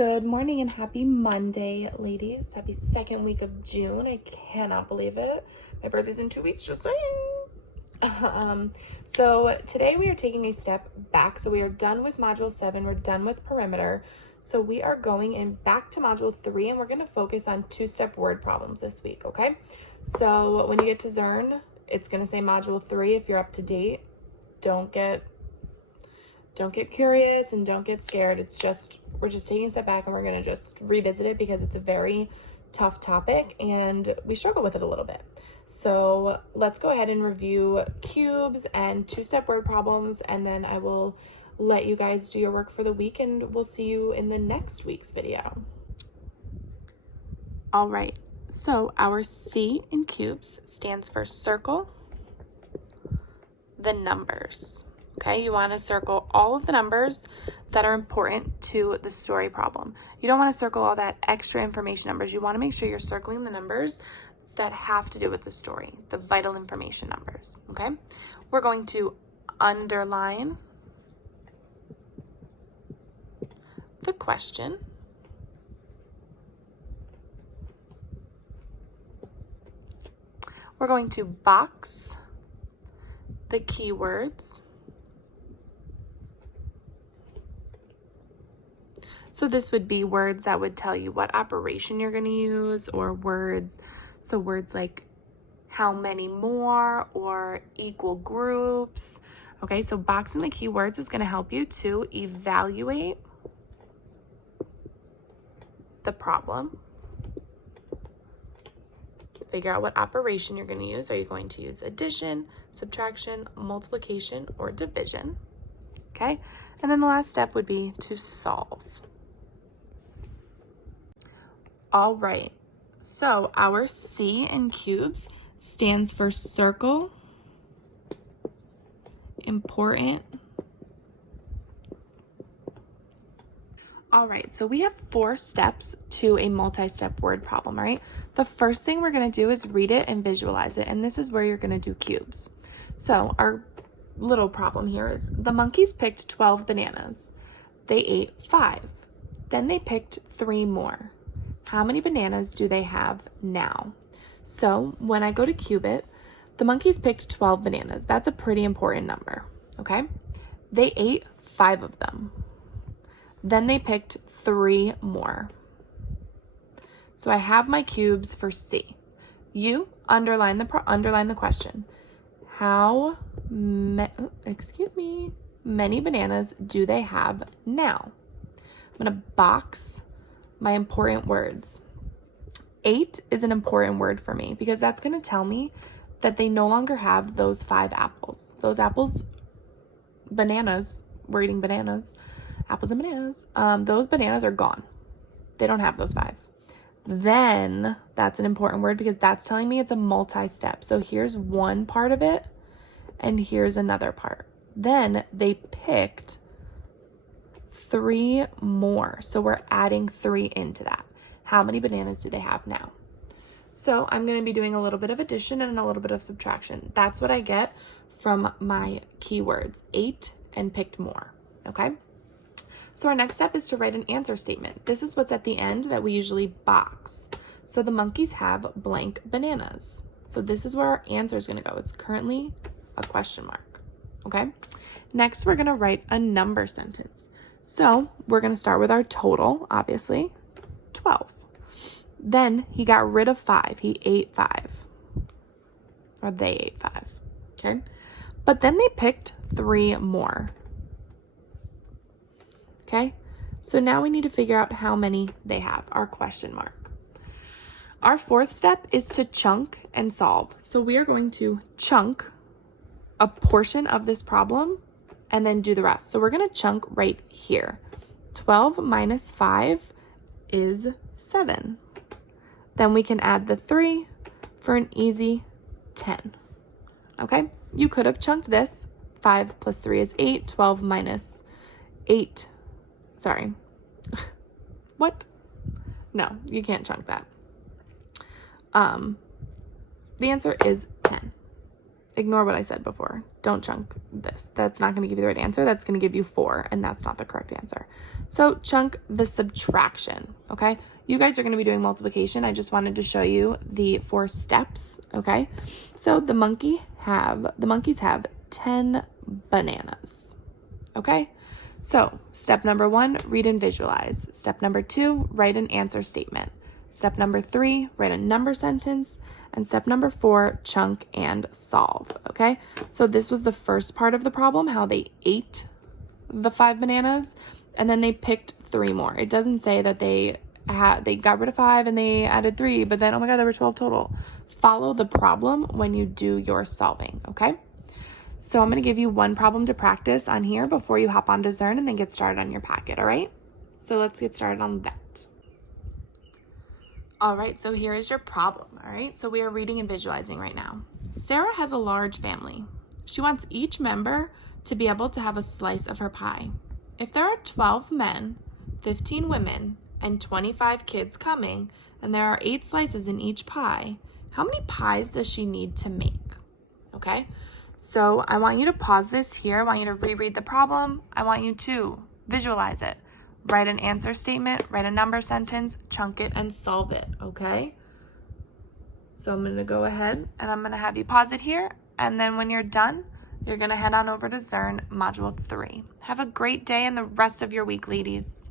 Good morning and happy Monday, ladies. Happy second week of June. I cannot believe it. My birthday's in 2 weeks, just saying. So today we are taking a step back. So we are done with module 7. We're done with perimeter. So we are going in back to module 3 and we're going to focus on two-step word problems this week, okay? So when you get to Zern, it's going to say module 3 if you're up to date. Don't get curious and don't get scared. We're just taking a step back and we're going to just revisit it because it's a very tough topic and we struggle with it a little bit. So let's go ahead and review cubes and two-step word problems, and then I will let you guys do your work for the week and we'll see you in the next week's video. All right, so our C in cubes stands for circle the numbers. Okay, you want to circle all of the numbers that are important to the story problem. You don't want to circle all that extra information numbers. You want to make sure you're circling the numbers that have to do with the story, the vital information numbers, okay? We're going to underline the question. We're going to box the keywords. So this would be words that would tell you what operation you're going to use, or words. So words like how many more or equal groups. Okay, so boxing the keywords is going to help you to evaluate the problem. Figure out what operation you're going to use. Are you going to use addition, subtraction, multiplication, or division? Okay, and then the last step would be to solve. All right, so our C in cubes stands for circle important. All right, so we have 4 steps to a multi-step word problem, right? The first thing we're going to do is read it and visualize it, and this is where you're going to do cubes. So our little problem here is the monkeys picked 12 bananas. They ate 5. Then they picked 3 more. How many bananas do they have now? So when I go to cube it, the monkeys picked 12 bananas. That's a pretty important number, okay? They ate 5 of them. Then they picked 3 more. So I have my cubes for C. You underline the question. How many bananas do they have now? I'm going to box my important words. 8 is an important word for me because that's going to tell me that they no longer have those 5 apples. Those apples, bananas, we're eating bananas, apples and bananas. Those bananas are gone. They don't have those 5. Then that's an important word because that's telling me it's a multi-step. So here's one part of it and here's another part. Then they picked 3 more. So we're adding 3 into that. How many bananas do they have now? So I'm going to be doing a little bit of addition and a little bit of subtraction. That's what I get from my keywords, 8 and picked more, okay? So our next step is to write an answer statement. This is what's at the end that we usually box. So the monkeys have blank bananas. So this is where our answer is going to go. It's currently a question mark, okay? Next, we're going to write a number sentence. So we're going to start with our total, obviously, 12. Then he got rid of 5. He ate 5. Or they ate 5, okay? But then they picked 3 more. Okay, so now we need to figure out how many they have, our question mark. Our 4th step is to chunk and solve. So we are going to chunk a portion of this problem and then do the rest. So we're going to chunk right here. 12 minus 5 is 7. Then we can add the 3 for an easy 10. Okay, you could have chunked this. 5 plus 3 is 8. 12 minus 8. Sorry. What? No, you can't chunk that. The answer is 10. ignore what I said before. Don't chunk this. That's not going to give you the right answer. That's going to give you 4, and that's not the correct answer. So chunk the subtraction, okay? You guys are going to be doing multiplication. I just wanted to show you the 4 steps, okay? So the monkeys have 10 bananas, okay? So step number 1, read and visualize. Step number 2, write an answer statement. Step number 3, write a number sentence. And step number 4, chunk and solve, okay? So this was the first part of the problem, how they ate the 5 bananas, and then they picked 3 more. It doesn't say that they got rid of 5 and they added 3, but then, oh my God, there were 12 total. Follow the problem when you do your solving, okay? So I'm going to give you one problem to practice on here before you hop on to Zern and then get started on your packet, all right? So let's get started on that. All right, so here is your problem, all right? So we are reading and visualizing right now. Sarah has a large family. She wants each member to be able to have a slice of her pie. If there are 12 men, 15 women, and 25 kids coming, and there are 8 slices in each pie, how many pies does she need to make? Okay, so I want you to pause this here. I want you to reread the problem. I want you to visualize it. Write an answer statement, write a number sentence, chunk it, and solve it, okay? So I'm going to go ahead and I'm going to have you pause it here. And then when you're done, you're going to head on over to Zern Module 3. Have a great day and the rest of your week, ladies.